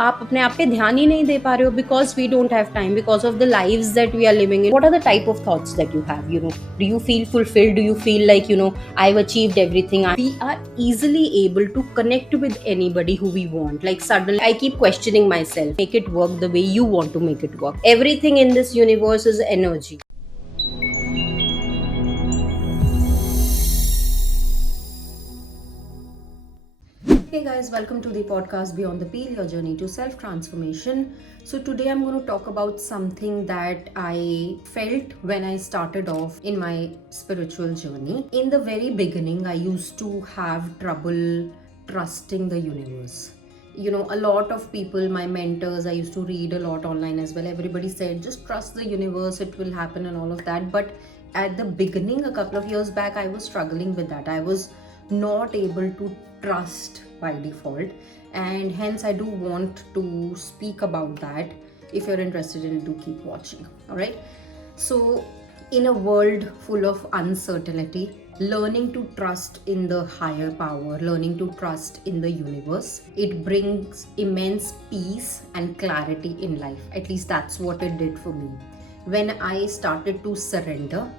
आप अपने आप पे ध्यान ही नहीं दे पा रहे हो because we don't have time, because of the lives that we are living in. What are the type of thoughts that you have? Do you feel fulfilled? Do you feel like, I've achieved everything? We are easily able to connect with anybody who we want. Like suddenly I keep questioning myself, make it work the way you want to make it work. Everything in this universe is energy. Hey guys, welcome to the podcast Beyond the Peel, your journey to self transformation. So, today I'm going to talk about something that I felt when I started off in my spiritual journey. In the very beginning, I used to have trouble trusting the universe. A lot of people, my mentors, I used to read a lot online as well. Everybody said, just trust the universe, it will happen, and all of that. But at the beginning, a couple of years back, I was struggling with that. I was not able to trust by default, and hence I do want to speak about that. If you're interested in it, do keep watching. All right, so in a world full of uncertainty, learning to trust in the higher power, learning to trust in the universe, it brings immense peace and clarity in life. At least that's what it did for me. When I started to surrender,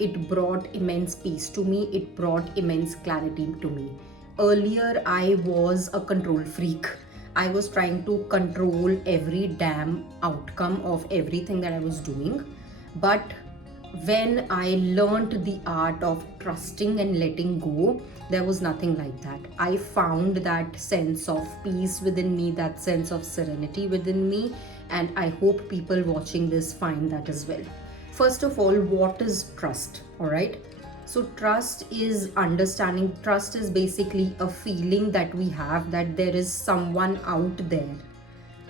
it brought immense peace to me, it brought immense clarity to me. Earlier, I was a control freak. I was trying to control every damn outcome of everything that I was doing. But when I learned the art of trusting and letting go, there was nothing like that. I found that sense of peace within me, that sense of serenity within me, and I hope people watching this find that as well. First of all, what is trust? All right. So, trust is understanding. Trust is basically a feeling that we have that there is someone out there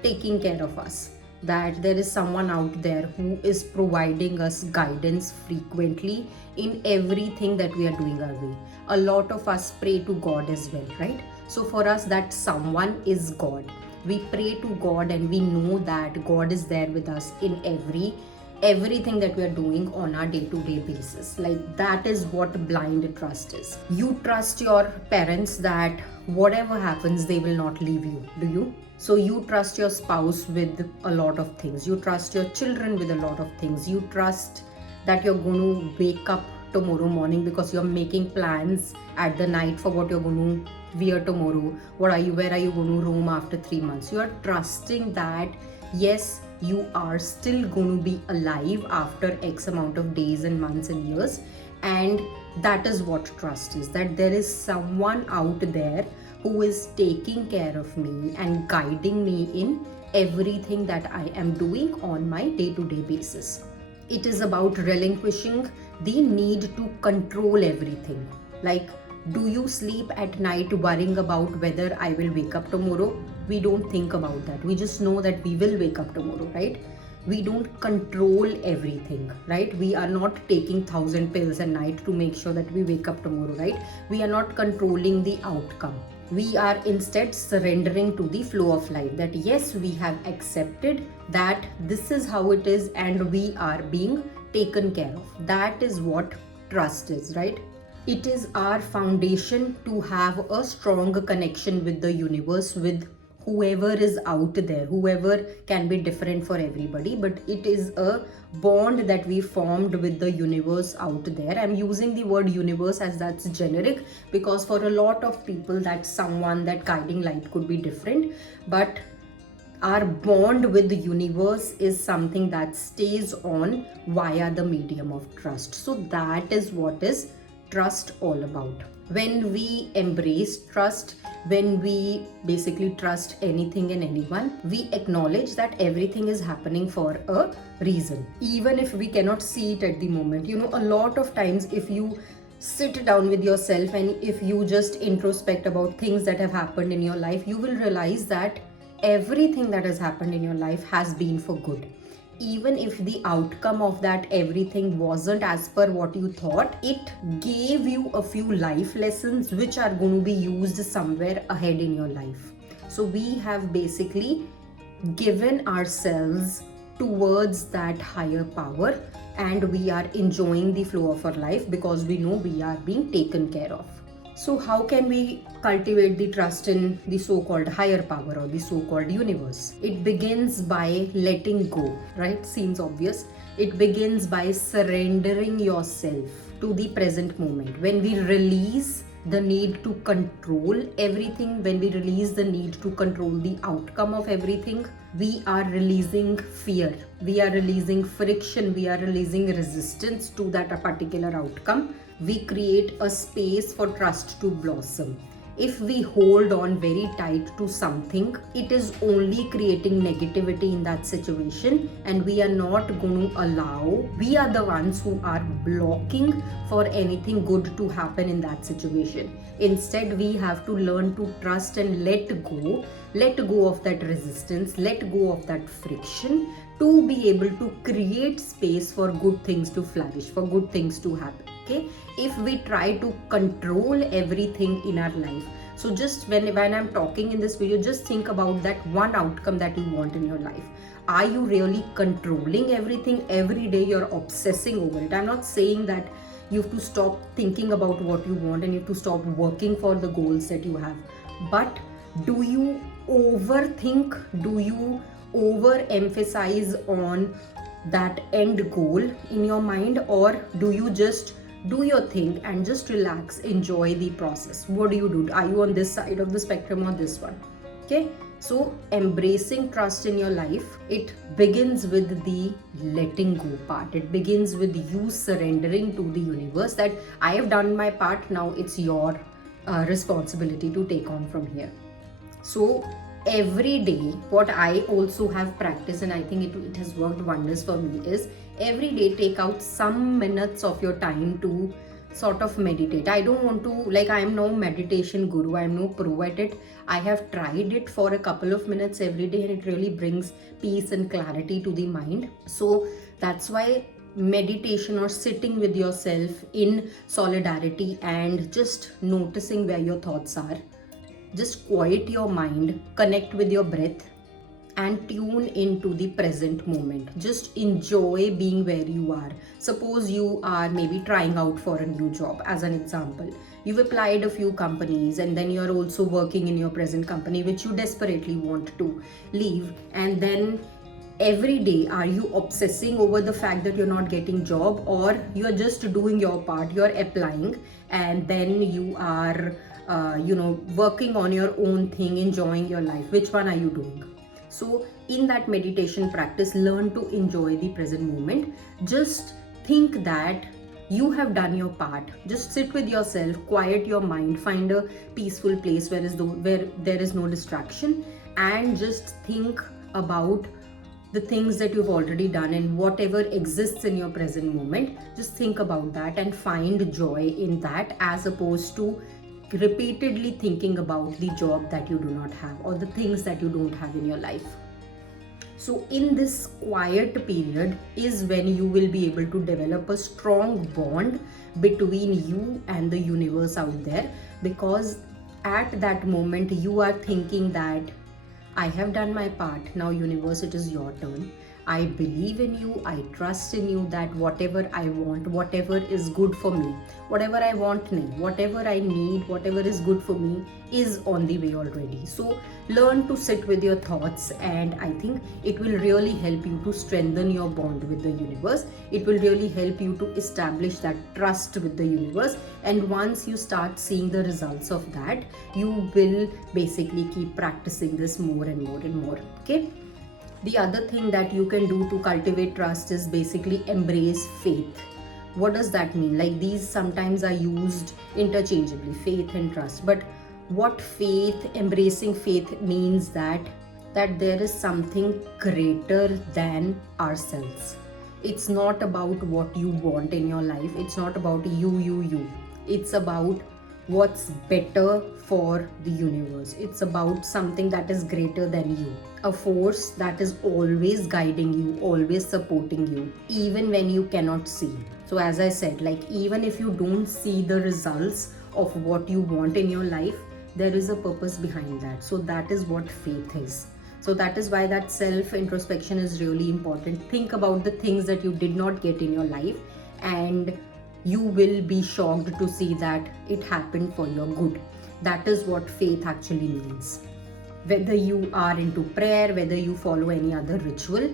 taking care of us, that there is someone out there who is providing us guidance frequently in everything that we are doing our way. A lot of us pray to God as well, right? So, for us, that someone is God. We pray to God and we know that God is there with us in everything that we are doing on our day-to-day basis. Like, that is what blind trust is. You trust your parents that whatever happens they will not leave you, do you? So you trust your spouse with a lot of things, you trust your children with a lot of things, you trust that you're going to wake up tomorrow morning because you're making plans at the night for what you're going to wear tomorrow. Where are you going to roam after 3 months? You are trusting that yes, you are still going to be alive after X amount of days and months and years. And that is what trust is, that there is someone out there who is taking care of me and guiding me in everything that I am doing on my day-to-day basis. It is about relinquishing the need to control everything. Like, do you sleep at night worrying about whether I will wake up tomorrow? We don't think about that. We just know that we will wake up tomorrow, right? We don't control everything, right? We are not taking 1,000 pills a night to make sure that we wake up tomorrow, right? We are not controlling the outcome. We are instead surrendering to the flow of life, that yes, we have accepted that this is how it is and we are being taken care of. That is what trust is, right? It is our foundation to have a strong connection with the universe, with whoever is out there, whoever can be different for everybody, but it is a bond that we formed with the universe out there. I'm using the word universe as that's generic because for a lot of people that someone, that guiding light could be different, but our bond with the universe is something that stays on via the medium of trust. So that is what is trust all about. When we embrace trust, when we basically trust anything and anyone, we acknowledge that everything is happening for a reason, even if we cannot see it at the moment. A lot of times, if you sit down with yourself and if you just introspect about things that have happened in your life, you will realize that everything that has happened in your life has been for good. Even if the outcome of that everything wasn't as per what you thought, it gave you a few life lessons which are going to be used somewhere ahead in your life. So we have basically given ourselves towards that higher power and we are enjoying the flow of our life because we know we are being taken care of. So how can we cultivate the trust in the so-called higher power or the so-called universe? It begins by letting go, right? Seems obvious. It begins by surrendering yourself to the present moment. When we release the need to control everything, when we release the need to control the outcome of everything, we are releasing fear, we are releasing friction, we are releasing resistance to that particular outcome. We create a space for trust to blossom. If we hold on very tight to something, it is only creating negativity in that situation, and we are not going to allow, we are the ones who are blocking for anything good to happen in that situation. Instead, we have to learn to trust and let go of that resistance, let go of that friction, to be able to create space for good things to flourish, for good things to happen. Okay, if we try to control everything in our life, so just when I'm talking in this video, just think about that one outcome that you want in your life. Are you really controlling everything? Every day you're obsessing over it. I'm not saying that you have to stop thinking about what you want and you have to stop working for the goals that you have, but do you overthink? Do you overemphasize on that end goal in your mind, or do you just do your thing and just relax, enjoy the process? What do you do? Are you on this side of the spectrum or this one? Okay, so embracing trust in your life, it begins with the letting go part. It begins with you surrendering to the universe that I have done my part, now it's your responsibility to take on from here. So every day, what I also have practiced, and I think it has worked wonders for me, is every day take out some minutes of your time to sort of meditate. I don't want to, like, I am no meditation guru, I am no pro at it. I have tried it for a couple of minutes every day, and it really brings peace and clarity to the mind. So that's why meditation, or sitting with yourself in solidarity and just noticing where your thoughts are, just quiet your mind, connect with your breath, and tune into the present moment. Just enjoy being where you are. Suppose you are maybe trying out for a new job, as an example. You've applied a few companies, and then you're also working in your present company, which you desperately want to leave. And then every day, are you obsessing over the fact that you're not getting job, or you're just doing your part, you're applying, and then you are working on your own thing, enjoying your life? Which one are you doing? So in that meditation practice, learn to enjoy the present moment. Just think that you have done your part. Just sit with yourself, quiet your mind, find a peaceful place where there is no distraction, and just think about the things that you've already done and whatever exists in your present moment. Just think about that and find joy in that, as opposed to repeatedly thinking about the job that you do not have or the things that you don't have in your life. So in this quiet period is when you will be able to develop a strong bond between you and the universe out there, because at that moment you are thinking that I have done my part, now universe, it is your turn. I believe in you, I trust in you that whatever I want, whatever is good for me, whatever I want, whatever I need, whatever is good for me is on the way already. So learn to sit with your thoughts, and I think it will really help you to strengthen your bond with the universe. It will really help you to establish that trust with the universe, and once you start seeing the results of that, you will basically keep practicing this more and more and more. Okay. The other thing that you can do to cultivate trust is basically embrace faith. What does that mean? Like, these sometimes are used interchangeably, faith and trust. But what embracing faith means that there is something greater than ourselves. It's not about what you want in your life. It's not about you. It's about what's better for the universe. It's about something that is greater than you, a force that is always guiding you, always supporting you, even when you cannot see. So as I said, like, even if you don't see the results of what you want in your life, there is a purpose behind that. So that is what faith is. So that is why that self introspection is really important. Think about the things that you did not get in your life, and you will be shocked to see that it happened for your good. That is what faith actually means. Whether you are into prayer, whether you follow any other ritual,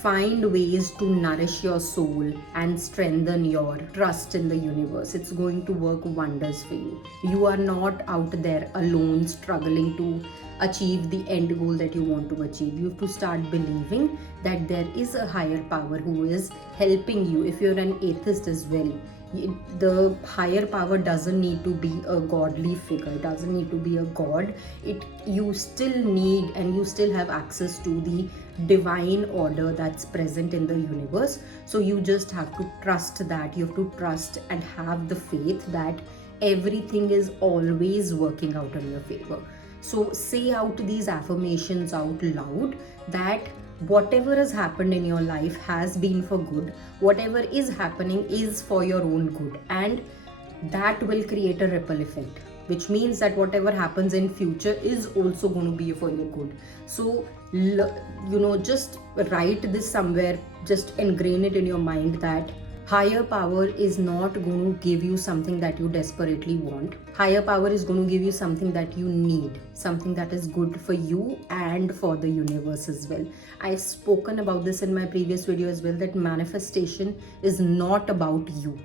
find ways to nourish your soul and strengthen your trust in the universe. It's going to work wonders for you. You are not out there alone struggling to achieve the end goal that you want to achieve. You have to start believing that there is a higher power who is helping you. If you're an atheist as well, the higher power doesn't need to be a godly figure, it doesn't need to be a god. You still need and you still have access to the divine order that's present in the universe. So you just have to trust that. You have to trust and have the faith that everything is always working out in your favor. So say out these affirmations out loud that whatever has happened in your life has been for good. Whatever is happening is for your own good, and that will create a ripple effect, which means that whatever happens in future is also going to be for your good. So just write this somewhere, just ingrain it in your mind that higher power is not going to give you something that you desperately want. Higher power is going to give you something that you need, something that is good for you and for the universe as well. I've spoken about this in my previous video as well, that manifestation is not about you.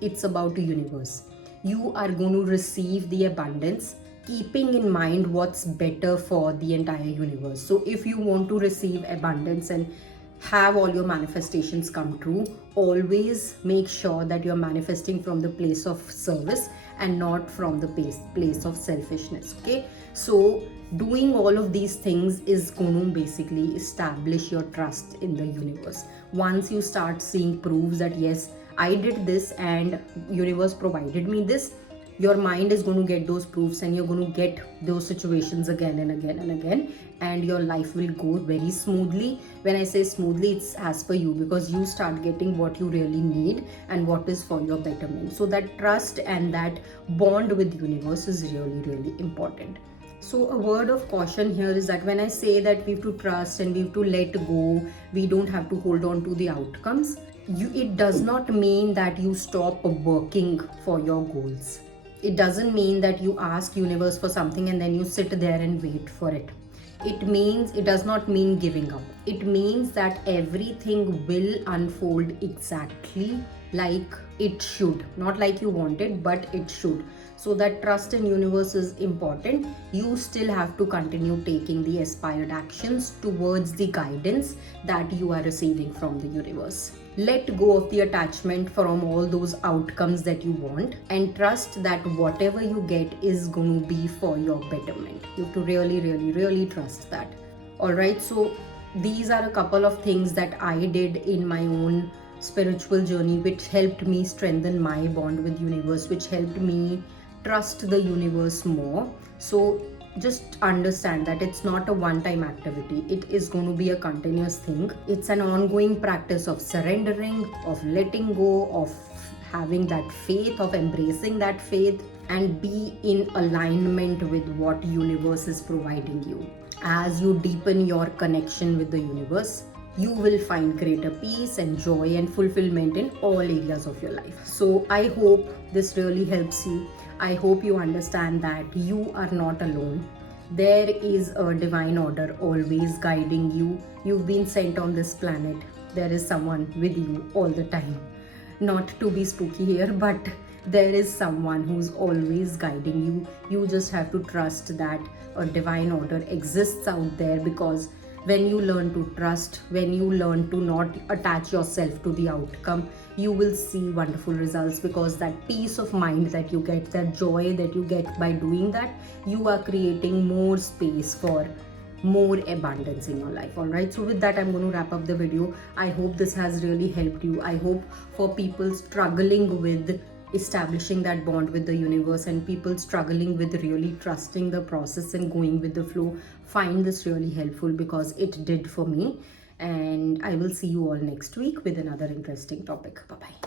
It's about the universe. You are going to receive the abundance, keeping in mind what's better for the entire universe. So if you want to receive abundance and have all your manifestations come true, always make sure that you're manifesting from the place of service and not from the place of selfishness. Okay, so doing all of these things is going to basically establish your trust in the universe. Once you start seeing proofs that yes, I did this and universe provided me this, your mind is going to get those proofs and you're going to get those situations again and again and again, and your life will go very smoothly. When I say smoothly, it's as per you, because you start getting what you really need and what is for your betterment. So that trust and that bond with the universe is really, really important. So a word of caution here is that when I say that we have to trust and we have to let go, we don't have to hold on to the outcomes, it does not mean that you stop working for your goals. It doesn't mean that you ask universe for something and then you sit there and wait for it. It does not mean giving up. It means that everything will unfold exactly like it should. Not like you want it, but it should. So that trust in universe is important. You still have to continue taking the aspired actions towards the guidance that you are receiving from the universe. Let go of the attachment from all those outcomes that you want and trust that whatever you get is going to be for your betterment. You have to really, really, really trust that. Alright, so these are a couple of things that I did in my own spiritual journey which helped me strengthen my bond with universe, which helped me trust the universe more. So just understand that it's not a one-time activity. It is going to be a continuous thing. It's an ongoing practice of surrendering, of letting go, of having that faith, of embracing that faith, and be in alignment with what universe is providing you. As you deepen your connection with the universe, you will find greater peace and joy and fulfillment in all areas of your life. So I hope this really helps you. I hope you understand that you are not alone. There is a divine order always guiding you. You've been sent on this planet. There is someone with you all the time. Not to be spooky here, but there is someone who's always guiding you. You just have to trust that a divine order exists out there, because when you learn to trust, when you learn to not attach yourself to the outcome, you will see wonderful results, because that peace of mind that you get, that joy that you get by doing that, you are creating more space for more abundance in your life. All right, so with that, I'm going to wrap up the video. I hope this has really helped you. I hope for people struggling with establishing that bond with the universe and people struggling with really trusting the process and going with the flow, find this really helpful, because it did for me. And I will see you all next week with another interesting topic. Bye bye.